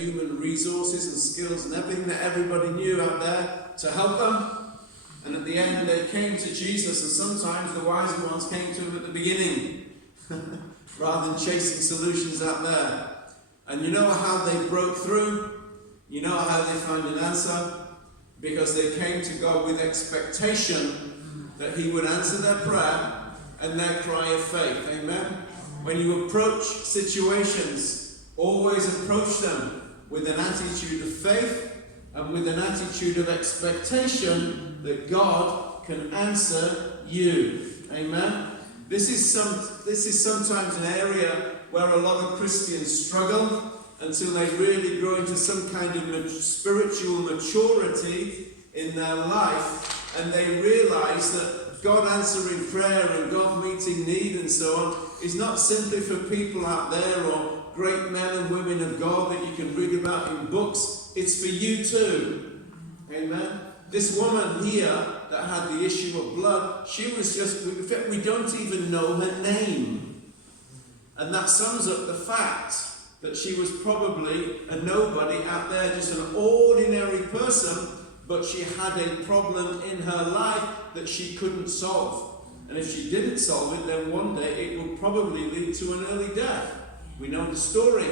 human resources and skills and everything that everybody knew out there to help them. And at the end, they came to Jesus, and sometimes the wiser ones came to him at the beginning, rather than chasing solutions out there. And you know how they broke through? You know how they found an answer? Because they came to God with expectation that he would answer their prayer and their cry of faith. Amen? When you approach situations, always approach them with an attitude of faith and with an attitude of expectation that God can answer you. Amen? This is sometimes an area where a lot of Christians struggle until they really grow into some kind of spiritual maturity in their life, and they realize that God answering prayer and God meeting need and so on is not simply for people out there or great men and women of God that you can read about in books. It's for you too. Amen? This woman here that had the issue of blood, she was just, in fact, we don't even know her name. And that sums up the fact that she was probably a nobody out there, just an ordinary person, but she had a problem in her life that she couldn't solve. And if she didn't solve it, then one day it would probably lead to an early death. We know the story.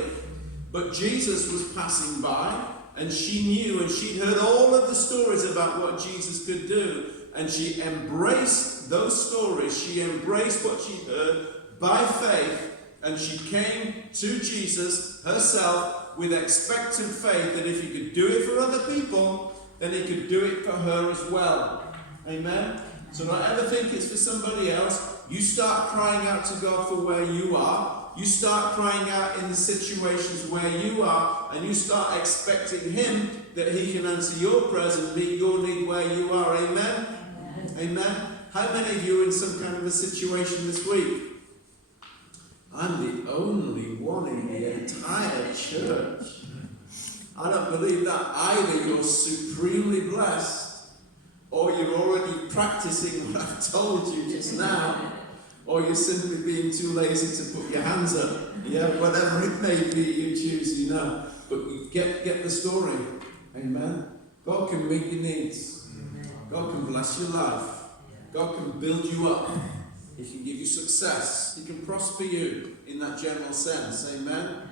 But Jesus was passing by, and she knew, and she'd heard all of the stories about what Jesus could do. And she embraced those stories. She embraced what she heard by faith. And she came to Jesus herself with expectant faith that if he could do it for other people, then he could do it for her as well. Amen? So don't ever think it's for somebody else. You start crying out to God for where you are. You start crying out in the situations where you are, and you start expecting him that he can answer your prayers and meet your need where you are. Amen? Amen? How many of you are in some kind of a situation this week? I'm the only one in the entire church. I don't believe that either. You're supremely blessed, or you're already practicing what I've told you just now, or you're simply being too lazy to put your hands up. Yeah, whatever it may be, you choose, you know. But you get the story. Amen. God can meet your needs. God can bless your life. God can build you up. He can give you success. He can prosper you in that general sense. Amen.